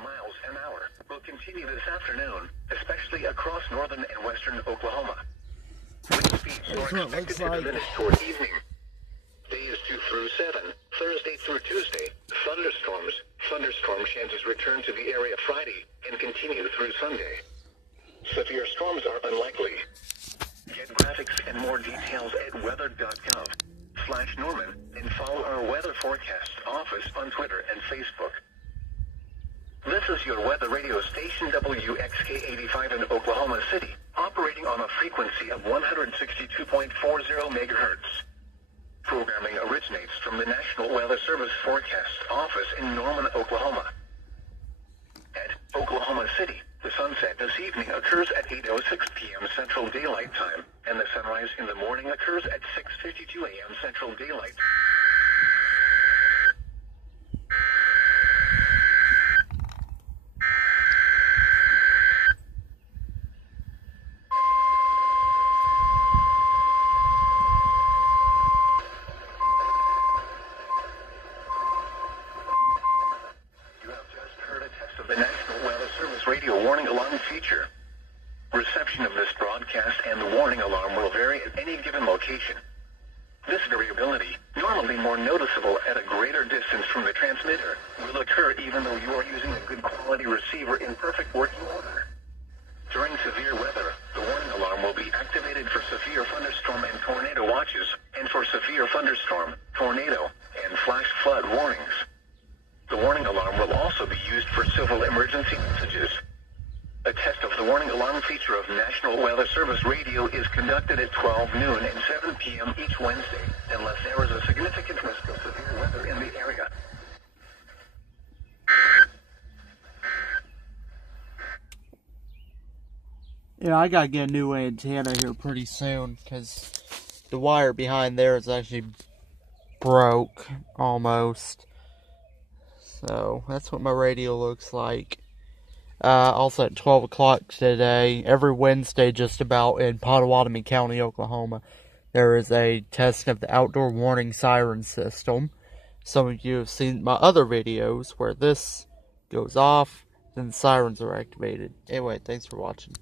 miles an hour will continue this afternoon, especially across northern and western Oklahoma. Wind speeds are expected to diminish toward evening. Days 2 through 7, Thursday through Tuesday, thunderstorm chances return to the area Friday and continue through Sunday. Severe storms are unlikely. Get graphics and more details at weather.gov/Norman and follow our weather forecast office on Twitter and Facebook. This is your weather radio station WXK-85 in Oklahoma City, operating on a frequency of 162.40 megahertz. Programming originates from the National Weather Service Forecast Office in Norman, Oklahoma. At Oklahoma City, the sunset this evening occurs at 8:06 p.m. Central Daylight Time, and the sunrise in the morning occurs at 6:52 a.m. Central Daylight Time. The National Weather Service radio warning alarm feature. Reception of this broadcast and the warning alarm will vary at any given location. This variability, normally more noticeable at a greater distance from the transmitter, will occur even though you are using a good quality receiver in perfect working order. During severe weather, the warning alarm will be activated for severe thunderstorm and tornado watches, and for severe thunderstorm, tornado, and flash flood warnings. The warning alarm will also be used for civil emergency messages. A test of the warning alarm feature of National Weather Service Radio is conducted at 12 noon and 7 p.m. each Wednesday, unless there is a significant risk of severe weather in the area. Yeah, I gotta get a new antenna here pretty soon, because the wire behind there is actually broke, almost. So, that's what my radio looks like. Also at 12 o'clock today, every Wednesday just about in Pottawatomie County, Oklahoma, there is a test of the outdoor warning siren system. Some of you have seen my other videos where this goes off, then the sirens are activated. Anyway, thanks for watching.